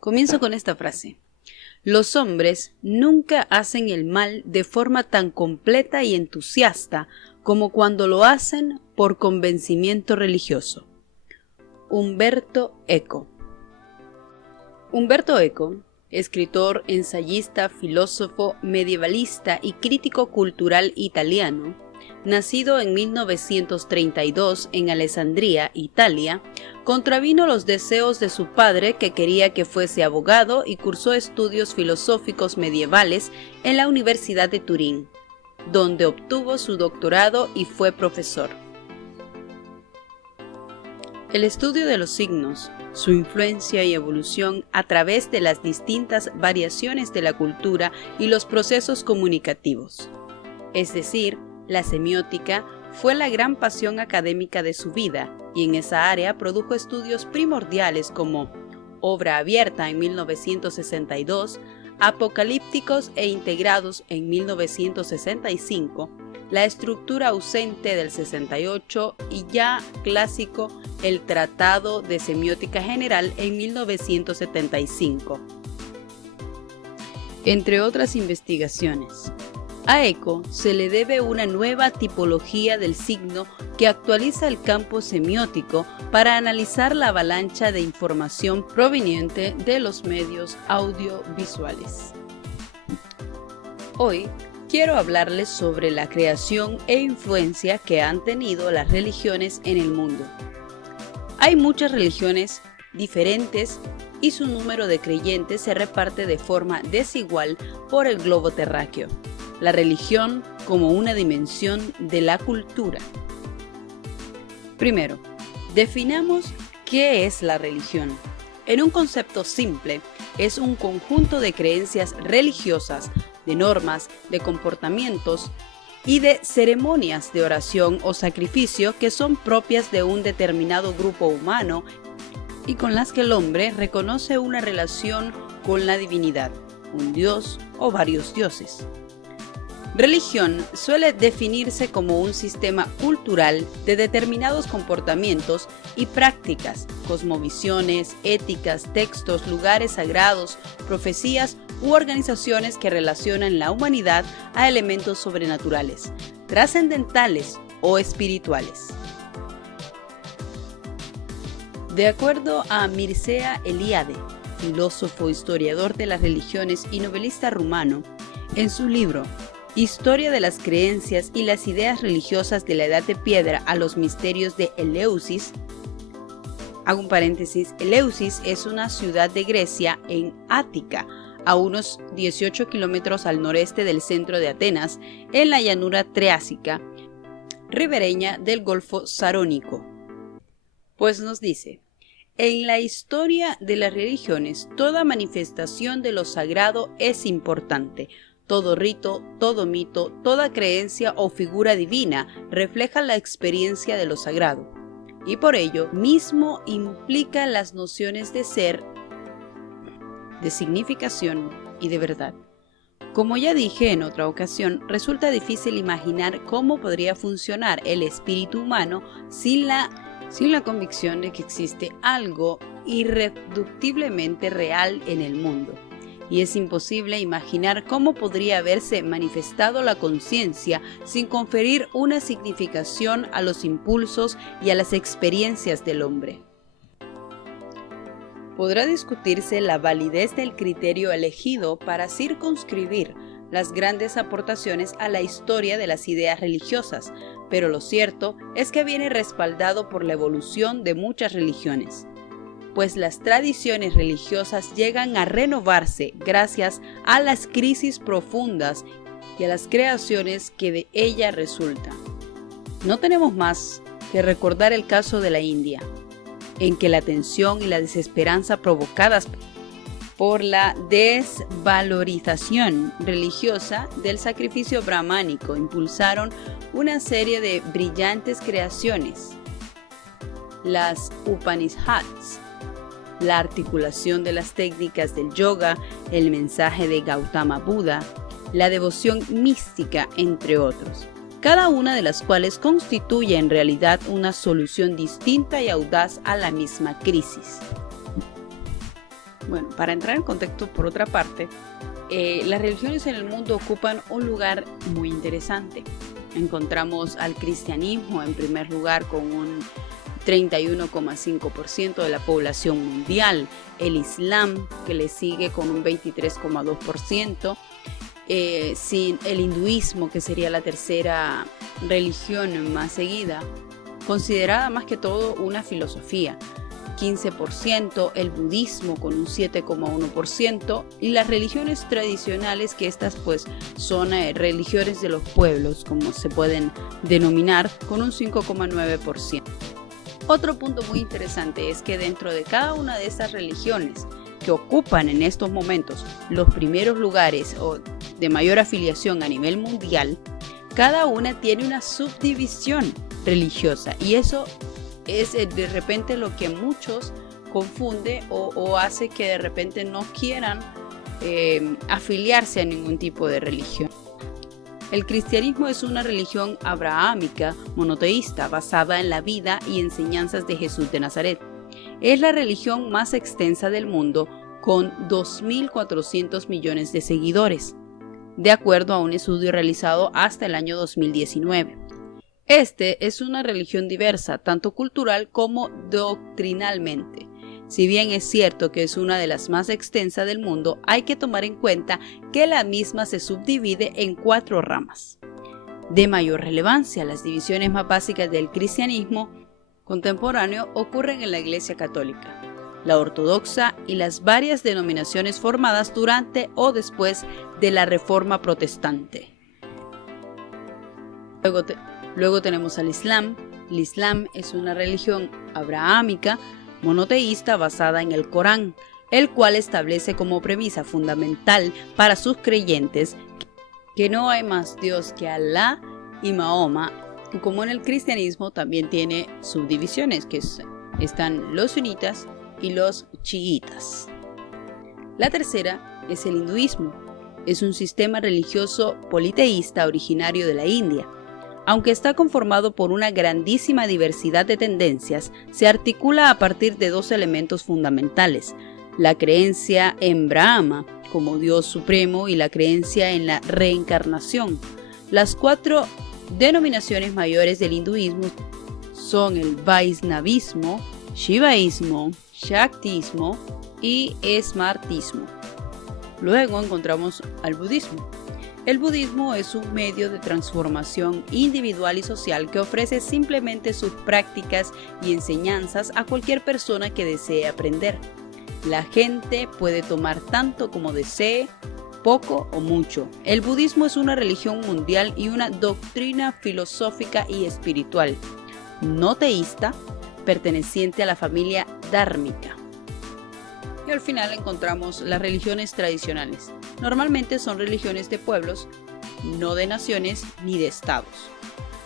Comienzo con esta frase. Los hombres nunca hacen el mal de forma tan completa y entusiasta como cuando lo hacen por convencimiento religioso. Umberto Eco. Umberto Eco, escritor, ensayista, filósofo, medievalista y crítico cultural italiano, nacido en 1932 en Alessandria, Italia, contravino los deseos de su padre, que quería que fuese abogado, y cursó estudios filosóficos medievales en la Universidad de Turín, donde obtuvo su doctorado y fue profesor. El estudio de los signos, su influencia y evolución a través de las distintas variaciones de la cultura y los procesos comunicativos, es decir, la semiótica, fue la gran pasión académica de su vida, y en esa área produjo estudios primordiales como Obra abierta en 1962, Apocalípticos e integrados en 1965, La estructura ausente del 68 y ya clásico El Tratado de Semiótica General en 1975. Entre otras investigaciones. A Eco se le debe una nueva tipología del signo que actualiza el campo semiótico para analizar la avalancha de información proveniente de los medios audiovisuales. Hoy quiero hablarles sobre la creación e influencia que han tenido las religiones en el mundo. Hay muchas religiones diferentes y su número de creyentes se reparte de forma desigual por el globo terráqueo. La religión como una dimensión de la cultura. Primero, definamos qué es la religión. En un concepto simple, es un conjunto de creencias religiosas, de normas, de comportamientos y de ceremonias de oración o sacrificio que son propias de un determinado grupo humano y con las que el hombre reconoce una relación con la divinidad, un dios o varios dioses. Religión suele definirse como un sistema cultural de determinados comportamientos y prácticas, cosmovisiones, éticas, textos, lugares sagrados, profecías u organizaciones que relacionan la humanidad a elementos sobrenaturales, trascendentales o espirituales. De acuerdo a Mircea Eliade, filósofo, historiador de las religiones y novelista rumano, en su libro Historia de las creencias y las ideas religiosas de la Edad de Piedra a los misterios de Eleusis. Hago un paréntesis, Eleusis es una ciudad de Grecia en Ática, a unos 18 kilómetros al noreste del centro de Atenas, en la llanura triásica, ribereña del Golfo Sarónico. Pues nos dice: en la historia de las religiones, toda manifestación de lo sagrado es importante. Todo rito, todo mito, toda creencia o figura divina refleja la experiencia de lo sagrado, y por ello mismo implica las nociones de ser, de significación y de verdad. Como ya dije en otra ocasión, resulta difícil imaginar cómo podría funcionar el espíritu humano sin la convicción de que existe algo irreductiblemente real en el mundo. Y es imposible imaginar cómo podría haberse manifestado la conciencia sin conferir una significación a los impulsos y a las experiencias del hombre. Podrá discutirse la validez del criterio elegido para circunscribir las grandes aportaciones a la historia de las ideas religiosas, pero lo cierto es que viene respaldado por la evolución de muchas religiones, pues las tradiciones religiosas llegan a renovarse gracias a las crisis profundas y a las creaciones que de ella resultan. No tenemos más que recordar el caso de la India, en que la tensión y la desesperanza provocadas por la desvalorización religiosa del sacrificio brahmánico impulsaron una serie de brillantes creaciones, las Upanishads, la articulación de las técnicas del yoga, el mensaje de Gautama Buda, la devoción mística, entre otros, cada una de las cuales constituye en realidad una solución distinta y audaz a la misma crisis. Bueno, para entrar en contexto, por otra parte, las religiones en el mundo ocupan un lugar muy interesante. Encontramos al cristianismo en primer lugar con un 31,5% de la población mundial, el Islam que le sigue con un 23,2%, sin el hinduismo, que sería la tercera religión más seguida, considerada más que todo una filosofía, 15%, el budismo con un 7,1% y las religiones tradicionales, que estas pues son religiones de los pueblos, como se pueden denominar, con un 5,9%. Otro punto muy interesante es que dentro de cada una de estas religiones que ocupan en estos momentos los primeros lugares o de mayor afiliación a nivel mundial, cada una tiene una subdivisión religiosa, y eso es de repente lo que muchos confunde o hace que de repente no quieran afiliarse a ningún tipo de religión. El cristianismo es una religión abrahámica monoteísta basada en la vida y enseñanzas de Jesús de Nazaret. Es la religión más extensa del mundo, con 2.400 millones de seguidores, de acuerdo a un estudio realizado hasta el año 2019. Este es una religión diversa, tanto cultural como doctrinalmente. Si bien es cierto que es una de las más extensas del mundo, hay que tomar en cuenta que la misma se subdivide en 4 ramas. De mayor relevancia, las divisiones más básicas del cristianismo contemporáneo ocurren en la Iglesia Católica, la Ortodoxa y las varias denominaciones formadas durante o después de la Reforma Protestante. Luego tenemos al Islam. El Islam es una religión abrahámica monoteísta basada en el Corán, el cual establece como premisa fundamental para sus creyentes que no hay más Dios que Alá y Mahoma. Como en el cristianismo también tiene subdivisiones, que están los sunitas y los chiitas. La tercera es el hinduismo. Es un sistema religioso politeísta originario de la India. Aunque está conformado por una grandísima diversidad de tendencias, se articula a partir de 2 elementos fundamentales: la creencia en Brahma como Dios supremo y la creencia en la reencarnación. Las 4 denominaciones mayores del hinduismo son el Vaishnavismo, Shivaísmo, Shaktismo y Smartismo. Luego encontramos al budismo. El budismo es un medio de transformación individual y social que ofrece simplemente sus prácticas y enseñanzas a cualquier persona que desee aprender. La gente puede tomar tanto como desee, poco o mucho. El budismo es una religión mundial y una doctrina filosófica y espiritual, no teísta, perteneciente a la familia dhármica. Y al final encontramos las religiones tradicionales. Normalmente son religiones de pueblos, no de naciones ni de estados,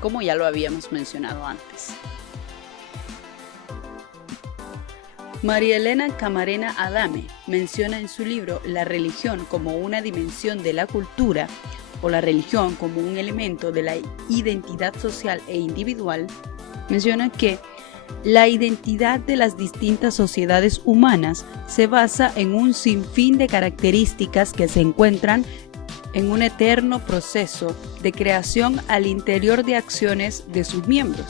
como ya lo habíamos mencionado antes. María Elena Camarena Adame menciona en su libro La religión como una dimensión de la cultura, o la religión como un elemento de la identidad social e individual. Menciona que la identidad de las distintas sociedades humanas se basa en un sinfín de características que se encuentran en un eterno proceso de creación al interior de acciones de sus miembros.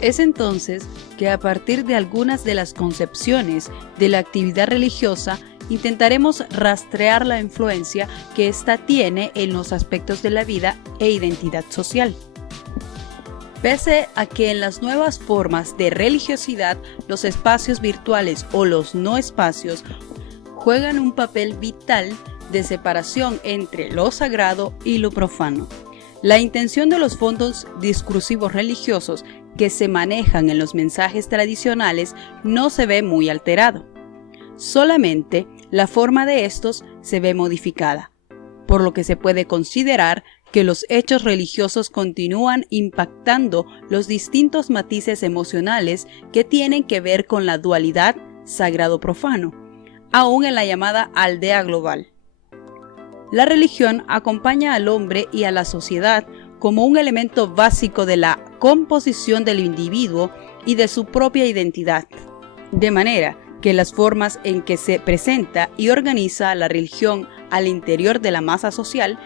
Es entonces que a partir de algunas de las concepciones de la actividad religiosa intentaremos rastrear la influencia que ésta tiene en los aspectos de la vida e identidad social. Pese a que en las nuevas formas de religiosidad los espacios virtuales o los no espacios juegan un papel vital de separación entre lo sagrado y lo profano, la intención de los fondos discursivos religiosos que se manejan en los mensajes tradicionales no se ve muy alterado. Solamente la forma de estos se ve modificada, por lo que se puede considerar que los hechos religiosos continúan impactando los distintos matices emocionales que tienen que ver con la dualidad sagrado-profano, aún en la llamada aldea global. La religión acompaña al hombre y a la sociedad como un elemento básico de la composición del individuo y de su propia identidad, de manera que las formas en que se presenta y organiza la religión al interior de la masa social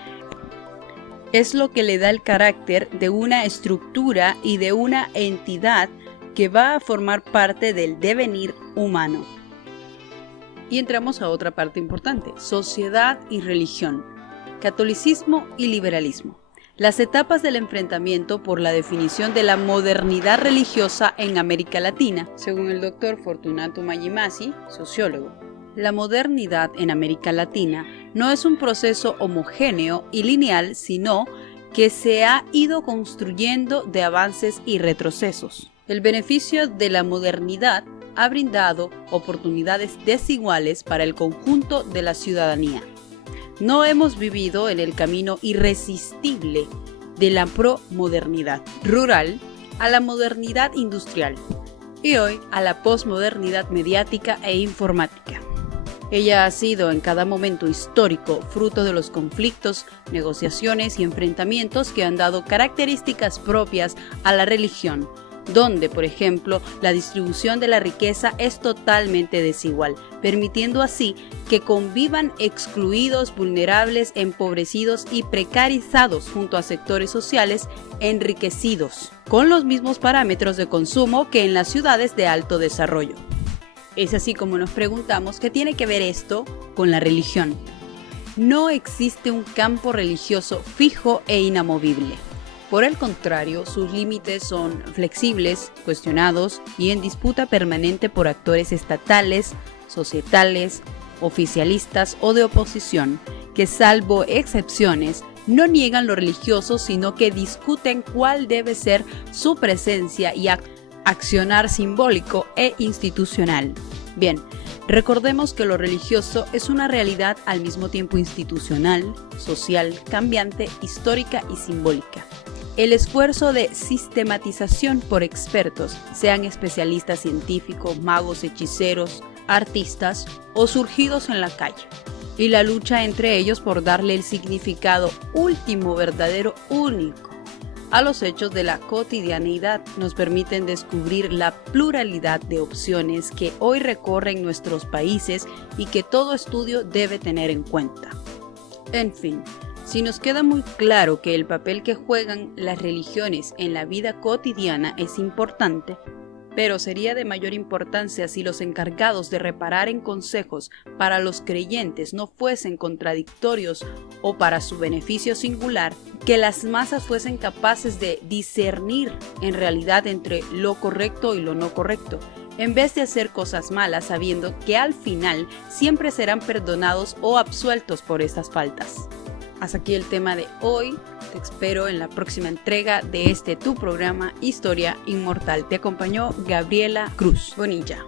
es lo que le da el carácter de una estructura y de una entidad que va a formar parte del devenir humano. Y entramos a otra parte importante: sociedad y religión, catolicismo y liberalismo. Las etapas del enfrentamiento por la definición de la modernidad religiosa en América Latina, según el doctor Fortunato Maggi-Masi, sociólogo. La modernidad en América Latina no es un proceso homogéneo y lineal, sino que se ha ido construyendo de avances y retrocesos. El beneficio de la modernidad ha brindado oportunidades desiguales para el conjunto de la ciudadanía. No hemos vivido en el camino irresistible de la promodernidad rural a la modernidad industrial y hoy a la posmodernidad mediática e informática. Ella ha sido en cada momento histórico fruto de los conflictos, negociaciones y enfrentamientos que han dado características propias a la religión, donde, por ejemplo, la distribución de la riqueza es totalmente desigual, permitiendo así que convivan excluidos, vulnerables, empobrecidos y precarizados junto a sectores sociales enriquecidos, con los mismos parámetros de consumo que en las ciudades de alto desarrollo. Es así como nos preguntamos qué tiene que ver esto con la religión. No existe un campo religioso fijo e inamovible. Por el contrario, sus límites son flexibles, cuestionados y en disputa permanente por actores estatales, societales, oficialistas o de oposición, que salvo excepciones, no niegan lo religioso, sino que discuten cuál debe ser su presencia y accionar simbólico e institucional. Bien, recordemos que lo religioso es una realidad al mismo tiempo institucional, social, cambiante, histórica y simbólica. El esfuerzo de sistematización por expertos, sean especialistas científicos, magos, hechiceros, artistas o surgidos en la calle, y la lucha entre ellos por darle el significado último, verdadero, único a los hechos de la cotidianidad nos permiten descubrir la pluralidad de opciones que hoy recorren nuestros países y que todo estudio debe tener en cuenta. En fin, si nos queda muy claro que el papel que juegan las religiones en la vida cotidiana es importante, pero sería de mayor importancia si los encargados de reparar en consejos para los creyentes no fuesen contradictorios o para su beneficio singular, que las masas fuesen capaces de discernir en realidad entre lo correcto y lo no correcto, en vez de hacer cosas malas sabiendo que al final siempre serán perdonados o absueltos por estas faltas. Hasta aquí el tema de hoy. Te espero en la próxima entrega de tu programa Historia Inmortal. Te acompañó Gabriela Cruz Bonilla.